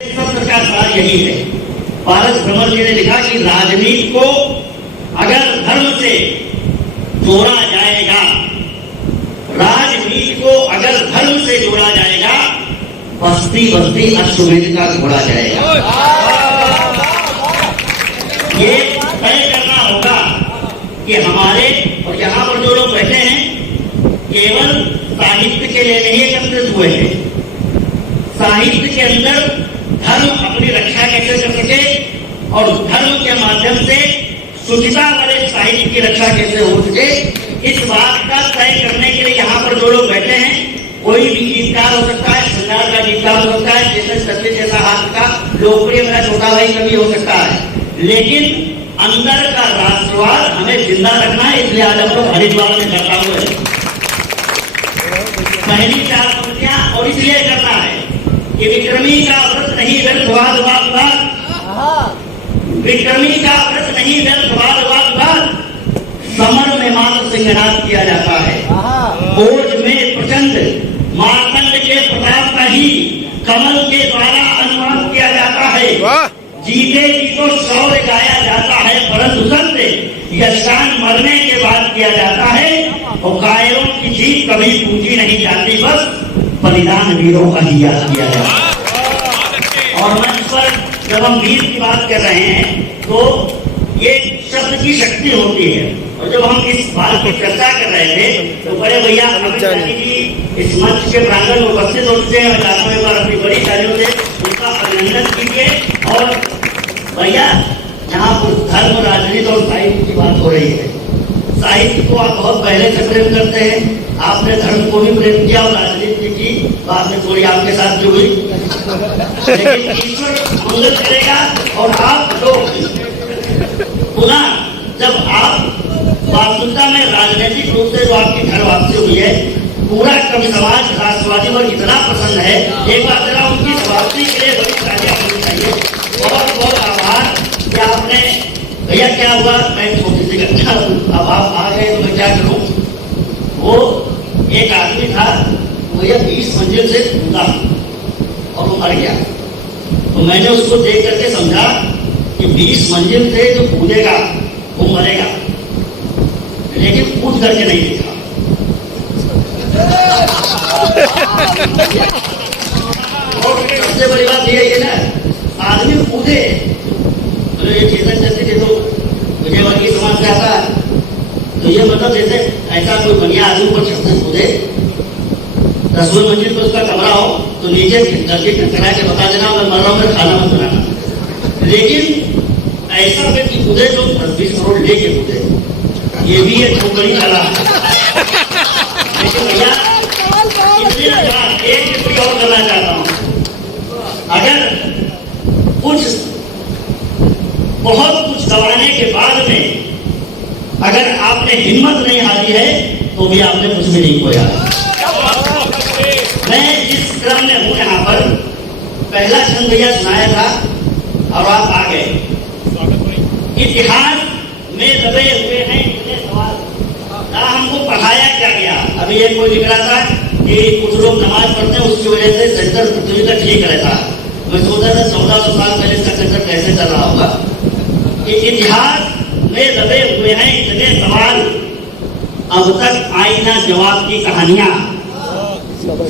सत्र का सार यही है। पारस भ्रमर जी ने लिखा कि राजनीति को अगर धर्म से जोड़ा जाएगा, राजनीति को अगर धर्म से जोड़ा जाएगा, बस्ती बस्ती अश्वमेध का घोड़ा जाएगा। ये तय करना होगा कि हमारे और यहाँ पर जो लोग बैठे हैं केवल साहित्य के लिए नहीं एकत्रित हुए हैं। साहित्य के अंदर धर्म अपनी रक्षा कैसे कर सके और धर्म के माध्यम से शुचिता वाले साहित्य की रक्षा कैसे हो सके, इस बात का तय करने के लिए यहाँ पर जो लोग बैठे हैं, कोई भी गीतकार हो सकता है, श्रृंगार का गीतकार हो सकता है, जैसे सत्य जैसा हाथ का लोकप्रिय मेरा छोटा भाई कभी हो सकता है, लेकिन अंदर का राष्ट्रवाद हमें जिंदा रखना है। इसलिए आज हम लोग हरिद्वार में करता हुए पहली चार पंक्तियां और इसलिए करना है कि विक्रमी का व्रत नहीं व्यर्थ वाद वाद वाद, विक्रमी का व्रत नहीं व्यर्थ वाद वाद वाद, समर में मात्र सिंहनाद किया जाता है, ओज में प्रचंड मार्तंड के प्रताप का ही कमल के द्वारा अनुमान किया जाता है। जीते जी तो शौर्य गाया जाता है, परंतु सत्य यशान मरने के बाद किया जाता है, और कायरों की जीत कभी पूजी नहीं जाती, बस बलिदान वीरों का ही याद किया जाता है। और मंच पर जब हम वीर की बात कर रहे हैं तो ये शब्द की शक्ति होती है, और जब हम इस बात की चर्चा कर रहे थे तो बड़े भैया अमित चाची जी इस मंच के प्रांगण में उपस्थित होते हैं। मैं एक बार अपनी बड़ी तालियों से उनका अभिनंदन कीजिए। और भैया यहाँ पर धर्म, राजनीति और साहित्य की बात हो रही है। साहित्य को आप बहुत पहले से प्रेम करते हैं, आपने धर्म को भी प्रेम किया और राजनीति की बात में थोड़ी आपके साथ जो हुई, लेकिन ईश्वर मंगल करेगा। और आप लोग पुनः जब आप वास्तविकता में राजनीतिक रूप से जो आपकी घर वापसी हुई है, पूरा कवि समाज राष्ट्रवादी और इतना पसंद है, एक बार जरा उनकी वापसी के लिए बड़ी तालियां होनी चाहिए। बहुत बहुत आभार कि आपने, भैया क्या हुआ, मैं छोटी सी घटना, अब आप आ गए तो मैं क्या करूं। वो एक आदमी था, भैया 20 मंजिल से कूदा और वो मर गया। तो मैंने उसको देख करके समझा कि 20 मंजिल से जो कूदेगा वो मरेगा, लेकिन कूद करके नहीं देखा। और सबसे बड़ी बात ये है ना, आदमी कूदे तो ये चेतन जैसे कि तो मुझे वर्गीय समाज से आता है, तो ये मतलब जैसे ऐसा कोई बढ़िया आदमी को छत से कूदे, 10वीं मंजिल पर उसका कमरा हो तो नीचे करके टकरा के बता देना मैं मर रहा हूँ, मैं खाना मत बनाना। लेकिन ऐसा व्यक्ति कूदे जो 10-20 करोड़ लेके कूदे, ये भी एक छोकरी कला है। लेकिन भैया इसलिए एक चीज और करना चाहता हूँ, अगर कुछ बहुत कुछ गवाने के बाद में अगर आपने हिम्मत नहीं हारी है तो भी आपने कुछ भी नहीं खोया। मैं जिस क्रम में हूं यहाँ पर, पहला छंद भैया सुनाया था और आप आ गए। इतिहास में दबे हुए हैं इतने सवाल, हमको पढ़ाया क्या गया। अभी एक कोई लिख रहा था कि कुछ लोग नमाज पढ़ते हैं उसकी वजह से सेंटर पृथ्वी का ठीक रहता है। मैं सोचा था 1400 साल पहले इसका सेंटर कैसे चल रहा होगा। इतिहास में दबे हुए हैं इतने सवाल, अब तक आई ना जवाब की कहानियां,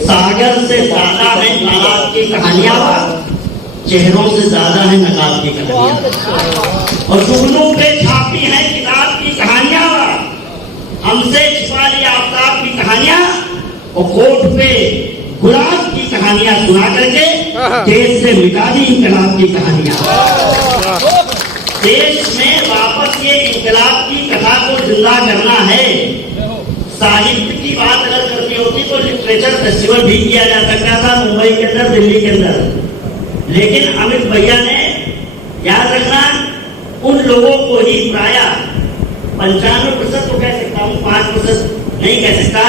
सागर से ज्यादा है तालाब की कहानियां, चेहरों से ज्यादा है नकाब की कहानियां, और जुगनू पे छापी है किताब की कहानियां, हमसे छिपा लिया आफ्ताब की कहानियां, और कोर्ट पे गुलाब की कहानियां सुना करके देश से मिटा दी इंकलाब की कहानियां। देश में वापस ये इंकलाब की कथा को जिंदा करना है। साहित्य की बात अगर करनी होती तो लिटरेचर फेस्टिवल भी किया जा सकता था मुंबई के अंदर, दिल्ली के अंदर, लेकिन अमित भैया ने याद रखना उन लोगों को ही प्राय 95% तो कह सकता हूँ, 5% नहीं कह सकता,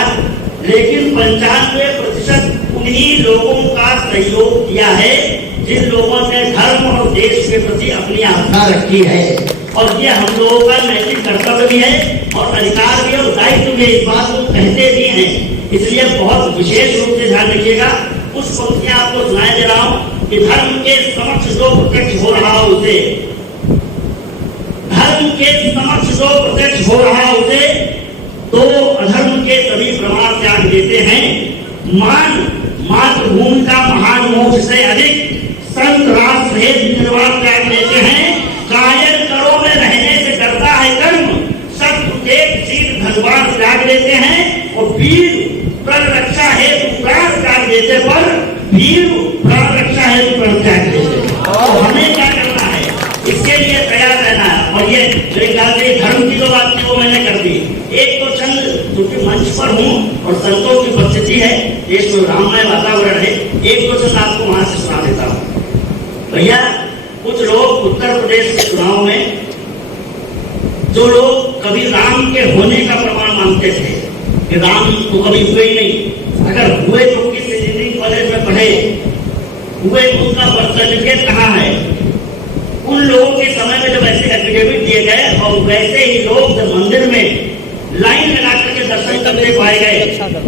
लेकिन 95% उन्हीं लोगों का सहयोग किया है जिन लोगों ने धर्म और देश के प्रति अपनी आस्था रखी है। और ये हम लोगों का नैतिक कर्तव्य भी है और अधिकार भी और दायित्व भी, इस बात को कहते भी हैं। इसलिए बहुत विशेष रूप से ध्यान रखिएगा। कुछ पंक्तियां आपको सुनाई दे रहा हूँ, कि धर्म के समक्ष जो प्रत्यक्ष हो रहा उसे, धर्म के समक्ष जो प्रत्यक्ष हो रहा उसे तो अधर्म के सभी प्रमाण त्याग देते हैं। मान मातृभूमि का महान मोक्ष से अधिक संत राज सहित निर्वाण त्याग देते हैं। कायर करो में रहने से डरता है कर्म, शत्रु देख शील धनवान त्याग देते हैं। और वीर प्राण रक्षा हेतु प्राण त्याग देते पर वीर प्राण रक्षा हेतु प्राण त्याग देते। तो हमें क्या करना है, इसके लिए तैयार रहना है। और ये मेरे ख्याल से धर्म की जो बात थी वो मैंने कर दी। एक तो चंद क्योंकि मंच पर हूँ और संतों की उपस्थिति है, देश में राममय वातावरण है, एक दो चंद आपको वहां से सुना देता हूँ। भैया कुछ लोग उत्तर प्रदेश के चुनाव में, जो लोग कभी राम के होने का प्रमाण मानते थे कि राम तो कभी हुए ही नहीं, अगर हुए तो किस इंजीनियरिंग कॉलेज में पढ़े हुए, उनका बर्थ सर्टिफिकेट कहाँ है, उन लोगों के समय में जब ऐसे एफिडेविट दिए गए और वैसे ही लोग जब मंदिर में लाइन लगा करके दर्शन करने पाए गए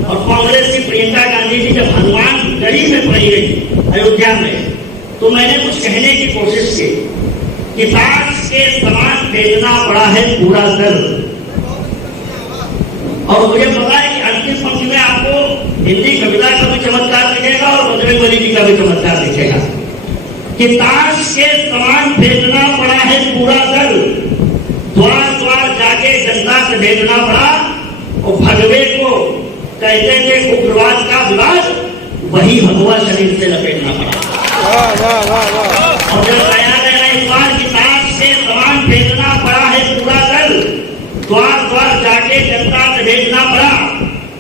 और कांग्रेस की प्रियंका गांधी जी जब हनुमान गढ़ी में पड़ी गई अयोध्या में, तो मैंने कुछ कहने की कोशिश की कि ताश के समान भेजना पड़ा है पूरा दल। और मुझे पता है कि अंतिम पंक्ति में आपको हिंदी कविता का भी चमत्कार दिखेगा और बजरंग बली जी का भी चमत्कार दिखेगा कि ताश के समान भेजना पड़ा है पूरा दल, द्वार द्वार जाके जनता से भेजना पड़ा। और भगवे को कहते थे उग्रवाद का विवाद, वही भगवा शरीर से लपेटना पड़ा। और जब आया गया इस बार की ताश के समान भेजना पड़ा है पूरा दल, द्वार द्वार जाके जनता से भेजना पड़ा।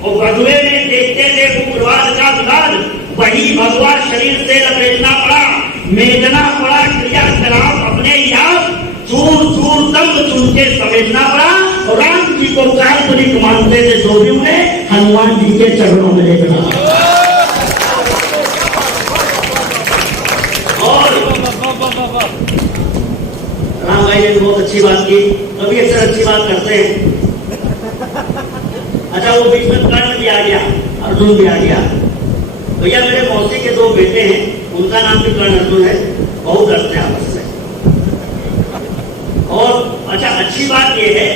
और भगवे में देखते थे उग्रवाद का विवाद, वही भगवा शरीर से लपेटना पड़ा। मेजना पड़ा क्रियाकलाप अपने याद, चूर चूर दम चुन के समेटना पड़ा। और राम जी को काल्पनिक मानते थे जो भी उन्हें हनुमान जी के चरणों में लेकर राम भाई ने बहुत अच्छी बात की, कभी अक्सर अच्छी बात करते हैं। अच्छा वो बीच में कर्ण भी आ गया, अर्जुन भी आ गया। भैया मेरे मौसी के दो बेटे हैं, उनका नाम भी कर्ण अर्जुन है, बहुत लड़ते हैं आपस में। और अच्छा अच्छी बात यह है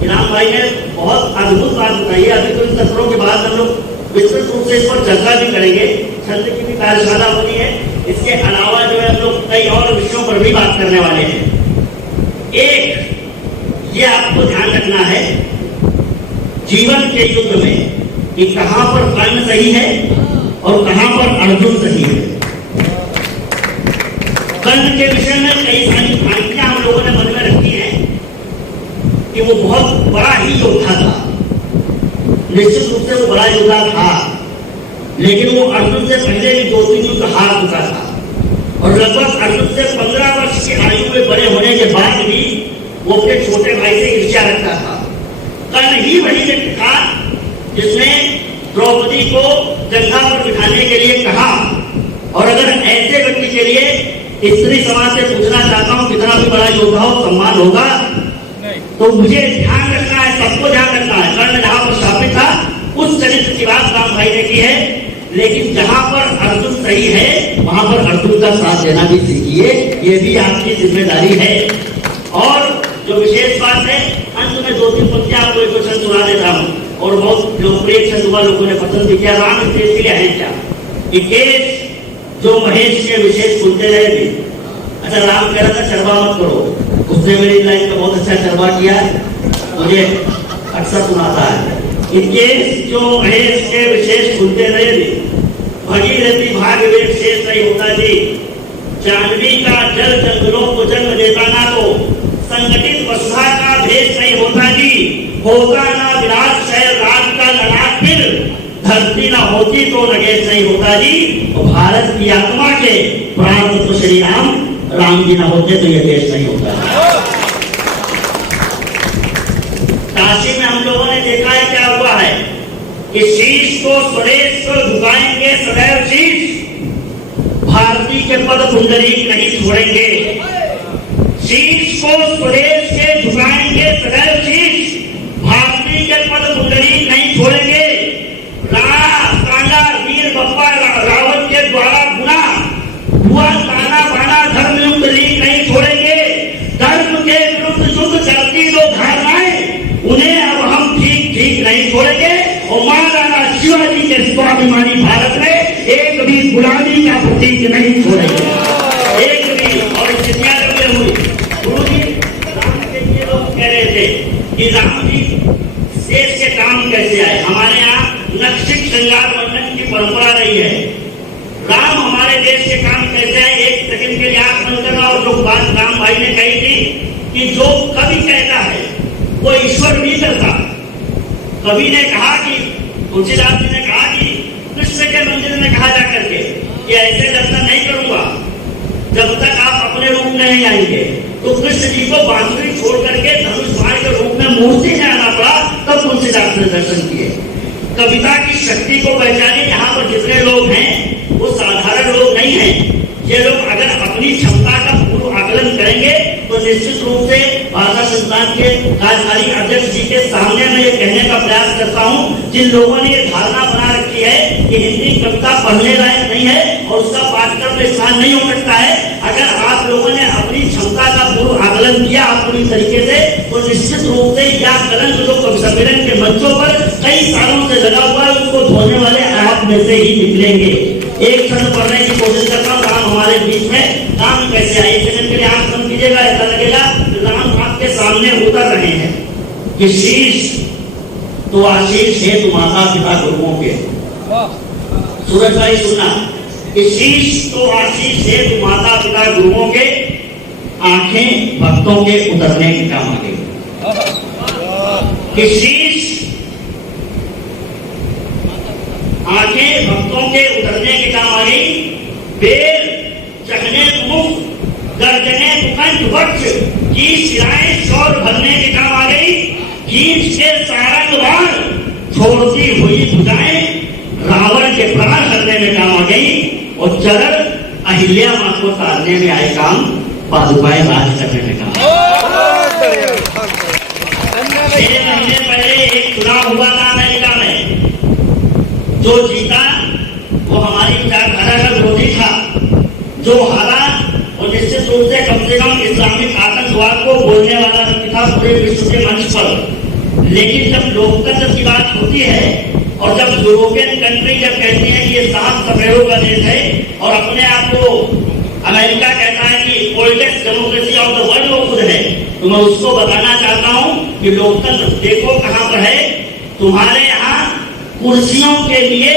कि राम भाई ने बहुत अद्भुत बात बताई है। अभी तो इन सत्रों के बाद हम लोग विस्तृत रूप से इस पर चर्चा भी करेंगे, छंद की भी कार्यशाला होनी है। इसके अलावा जो है हम लोग कई और विषयों पर भी बात करने वाले हैं। एक ये आपको ध्यान रखना है जीवन के युद्ध में कि कहां पर कर्ण सही है और कहां पर अर्जुन सही है। कर्ण के विषय में कई सारी भ्रांतियां हम लोगों ने मन में रखी हैं कि वो बहुत बड़ा ही योद्धा था, निश्चित रूप से वो बड़ा योद्धा था, लेकिन वो अर्जुन से पहले भी 2-3 युद्ध हार चुका था। और लगभग अर्जुन से 15 वर्ष की आयु में बड़े होने के बाद भी वो अपने छोटे भाई से ईर्ष्या रखता था। कर्ण ही वही व्यक्ति था जिसने द्रौपदी को गंगा पर बिठाने के लिए कहा। और अगर ऐसे व्यक्ति के लिए स्त्री समाज से पूछना चाहता हूं कितना भी बड़ा योद्धा हो सम्मान होगा, तो मुझे ध्यान रखना है, सबको ध्यान रखना है। कर्ण जहां पर शापित था उस चरित्र की बात राम भाई ने की है, लेकिन जहां पर अर्जुन सही है वहां पर अर्जुन का साथ देना भी सीखिए, ये भी आपकी जिम्मेदारी है। और जो विशेष बात है, अंत में 2-3 पंक्तियां आपको एक क्वेश्चन सुना देता हूं और बहुत लोकप्रिय छंद हुआ, लोगों ने पसंद भी किया। राम इस देश के लिए है क्या कि केश जो महेश के विशेष सुनते रहे थे। अच्छा राम कह रहा था चरवा मत करो, उसने मेरी लाइन का बहुत अच्छा चरवा किया, मुझे अक्सर सुनाता है। केश जो महेश के विशेष सुनते रहे थे, भगीरथी भाग वेद शेष नहीं होता जी, जानवी का जल जंगलों को जन्म देता ना तो संगठित वसुधा का भेष नहीं होता जी, होता ना विराट शहर राज का लड़ाक, फिर धरती ना होती तो नगेश नहीं होता जी। तो भारत की आत्मा के प्राण तो श्री राम जी ना होते तो यह देश नहीं होता। काशी में हम लोगों ने देखा है क्या हुआ है कि शीश को स्वदेश को झुकाएंगे सदैव शीश, भारती के पद पुंडरीक नहीं छोड़ेंगे। शीश को स्वदेश के झुकाएंगे सदैव शीश, भारती के पद पुंडरीक नहीं छोड़ेंगे। वीर बप्पा रावण के द्वारा गुना हमारी भारत में एक भी गुलामी का प्रतीक नहीं छोड़ेगी, एक भी। और स्थितियां जब हुई, गुरु जी राम के लिए लोग कह रहे थे कि राम जी देश के काम कैसे आए। हमारे यहाँ नक्शिक श्रृंगार मंडन की परंपरा रही है। राम हमारे देश के काम कैसे आए, एक सेकंड के लिए आंख बंद करना। और जो बात राम भाई ने कही थी कि जो कवि कहता है वो ईश्वर नहीं करता। कवि ने कहा कि तुलसीदास जी ने कहा कि कृष्ण के मंदिर में कहा जाकर के कि ऐसे दर्शन नहीं करूंगा जब तक आप अपने रूप में नहीं आएंगे। तो कृष्ण जी को बांसुरी छोड़ करके धनुष बाण के रूप में मूर्ति में आना पड़ा, तब तुलसीदास ने दर्शन किए। कविता की शक्ति को पहचाने यहाँ पर जितने लोग हैं वो साधारण लोग नहीं हैं। ये लोग अगर अपनी क्षमता का पूर्ण आकलन करेंगे तो निश्चित रूप से भाषा संस्थान के कार्यकारी अध्यक्ष जी के सामने मैं ये कहने का प्रयास करता हूँ, जिन लोगों ने ये धारणा बना रखी है कि हिंदी कविता पढ़ने लायक नहीं है और उसका पाठ्यक्रम में स्थान नहीं हो सकता है, अगर आप लोगों ने अपनी क्षमता का पूर्ण आकलन किया पूरी तरीके से तो निश्चित रूप से यह कलंक जो कवि सम्मेलन के मंचों पर कई सालों से लगा हुआ है उसको धोने वाले आप में से ही निकलेंगे। एक क्षण पढ़ने की कोशिश करता हूँ राम हमारे बीच में राम कैसे आए। एक सेकंड के लिए आंख बंद कीजिएगा, ऐसा लगेगा राम आपके सामने उतर रहे हैं कि शीश तो आशीष है तु माता पिता गुरुओं के। सूरज भाई सुनना कि शीश तो आशीष है तु माता पिता गुरुओं के, आंखें भक्तों के उतरने के काम आ गई। कि शीश आंखें भक्तों के उतरने के काम आ गई, बेल चखने मुख गर्जने कंठ वक्ष की शिराएं शोर भरने के काम आ गई। खींच के सारंगवाण छोड़ती हुई भुजाएं रावण के प्राण करने में काम आ गई। और चरण अहिल्या मां को तारने में आए काम, पादुकाएं राज करने में काम। 6 महीने पहले एक चुनाव हुआ था अमेरिका में, जो जीता वो हमारी विचारधारा का विरोधी था, जो हारा और निश्चित रूप से कम इस्लामिक आतंकवाद को बोलने वाला व्यक्ति था पूरे विश्व के मंच पर। लेकिन जब लोकतंत्र की बात होती है और जब यूरोपियन कंट्री जब कहती है कि ये 7 सफेदों का देश है और अपने आप को अमेरिका कहता है कि oldest democracy of the world वो खुद है, तो मैं उसको बताना चाहता हूँ कि लोकतंत्र देखो कहां पर है। तुम्हारे यहाँ कुर्सियों के लिए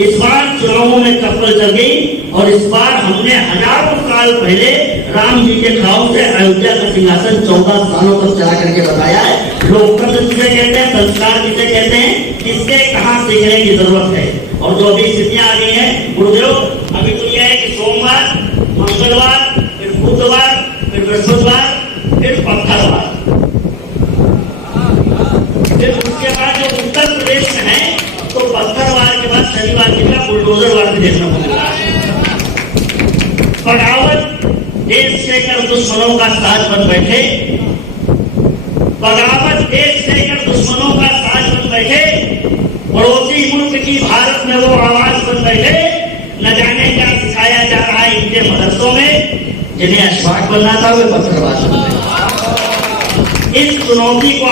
इस बार चुनावों में चप्पल चल गई और इस बार हमने हजारों साल पहले राम जी के खाओ से अयोध्या का सिंहासन 14 सालों तक चला करके बताया है। लोकतंत्र जिसे कहते हैं, संस्कार जिसे कहते हैं, इससे कहाँ सीखने की जरूरत है। और जो अभी स्थितियां आ गई है गुरुदेव, अभी तो यह है कि सोमवार, मंगलवार, फिर बुधवार, फिर बृहस्पतिवार, फिर पत्थरवार, फिर उसके बाद जो उत्तर प्रदेश में है तो पत्थरवार के बाद शनिवार के बाद बुलडोजर वार भी देखना पड़ेगा। बगावत देश से कर दुश्मनों का साथ बन बैठे, बगावत देश से कर दुश्मनों का साथ बन बैठे, पड़ोसी मुल्क की भारत में वो आवाज बन बैठे। न जाने क्या सिखाया जा रहा है इनके मदरसों में, जिन्हें अशफाक बनना था वे पत्थरबाज बन गए। इस चुनौती को